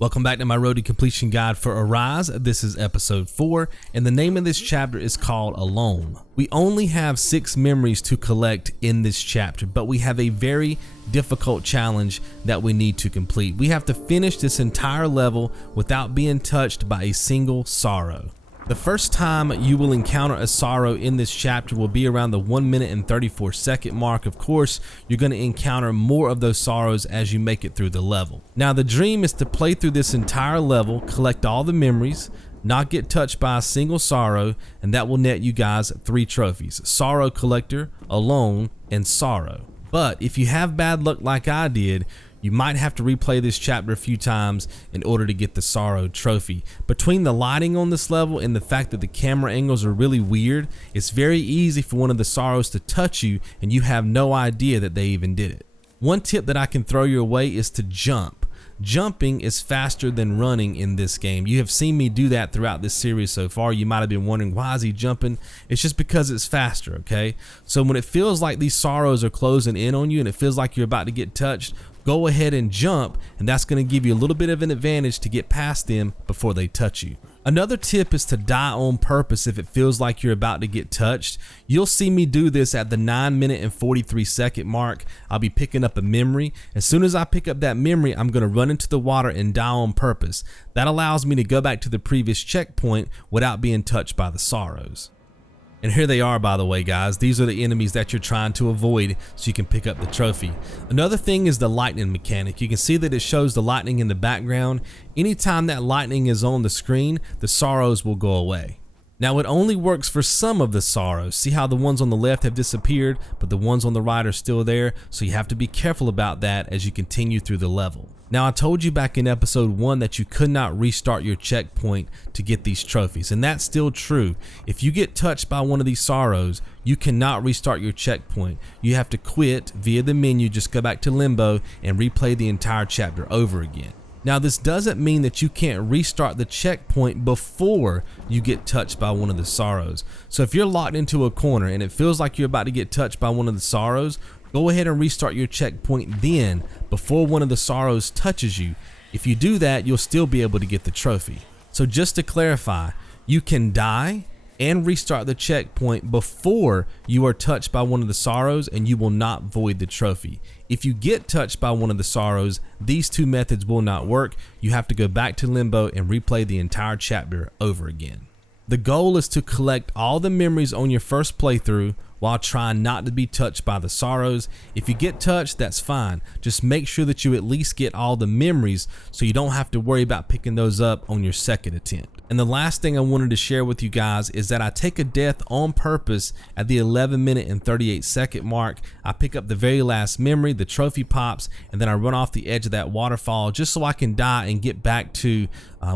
Welcome back to my road to completion guide for Arise. This is episode 4, and the name of this chapter is called Alone. We only have 6 memories to collect in this chapter, but we have a very difficult challenge that we need to complete. We have to finish this entire level without being touched by a single sorrow. The first time you will encounter a sorrow in this chapter will be around the 1 minute and 34 second mark. Of course, you're going to encounter more of those sorrows as you make it through the level. Now, the dream is to play through this entire level, collect all the memories, not get touched by a single sorrow, and that will net you guys 3 trophies: Sorrow Collector, Alone, and Sorrow. But if you have bad luck like I did, you might have to replay this chapter a few times in order to get the Sorrow trophy. Between the lighting on this level and the fact that the camera angles are really weird, it's very easy for one of the sorrows to touch you and you have no idea that they even did it. One tip that I can throw your way is to jump. Jumping is faster than running in this game. You have seen me do that throughout this series so far. You might have been wondering, why is he jumping? It's just because it's faster, okay? So when it feels like these sorrows are closing in on you and it feels like you're about to get touched, go ahead and jump, and that's going to give you a little bit of an advantage to get past them before they touch you. Another tip is to die on purpose if it feels like you're about to get touched. You'll see me do this at the 9 minute and 43 second mark. I'll be picking up a memory. As soon as I pick up that memory, I'm going to run into the water and die on purpose. That allows me to go back to the previous checkpoint without being touched by the sorrows. And here they are, by the way, guys. These are the enemies that you're trying to avoid so you can pick up the trophy. Another thing is the lightning mechanic. You can see that it shows the lightning in the background. Anytime that lightning is on the screen, the sorrows will go away. Now, it only works for some of the sorrows. See how the ones on the left have disappeared, but the ones on the right are still there, so you have to be careful about that as you continue through the level. Now, I told you back in episode 1 that you could not restart your checkpoint to get these trophies, and that's still true. If you get touched by one of these sorrows, you cannot restart your checkpoint. You have to quit via the menu, just go back to Limbo and replay the entire chapter over again. Now, this doesn't mean that you can't restart the checkpoint before you get touched by one of the sorrows. So if you're locked into a corner and it feels like you're about to get touched by one of the sorrows, go ahead and restart your checkpoint then, before one of the sorrows touches you. If you do that, you'll still be able to get the trophy. So just to clarify, you can die and restart the checkpoint before you are touched by one of the sorrows, and you will not void the trophy. If you get touched by one of the sorrows, these 2 methods will not work. You have to go back to Limbo and replay the entire chapter over again. The goal is to collect all the memories on your first playthrough while trying not to be touched by the sorrows. If you get touched, that's fine. Just make sure that you at least get all the memories so you don't have to worry about picking those up on your second attempt. And the last thing I wanted to share with you guys is that I take a death on purpose at the 11 minute and 38 second mark. I pick up the very last memory, the trophy pops, and then I run off the edge of that waterfall just so I can die and get back to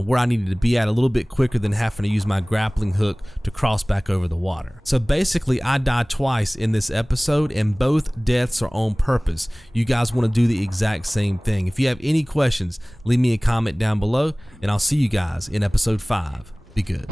where I needed to be at a little bit quicker than having to use my grappling hook to cross back over the water. So basically, I died twice in this episode, and both deaths are on purpose. You guys want to do the exact same thing. If you have any questions, leave me a comment down below, and I'll see you guys in episode 5. Be good.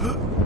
Huh?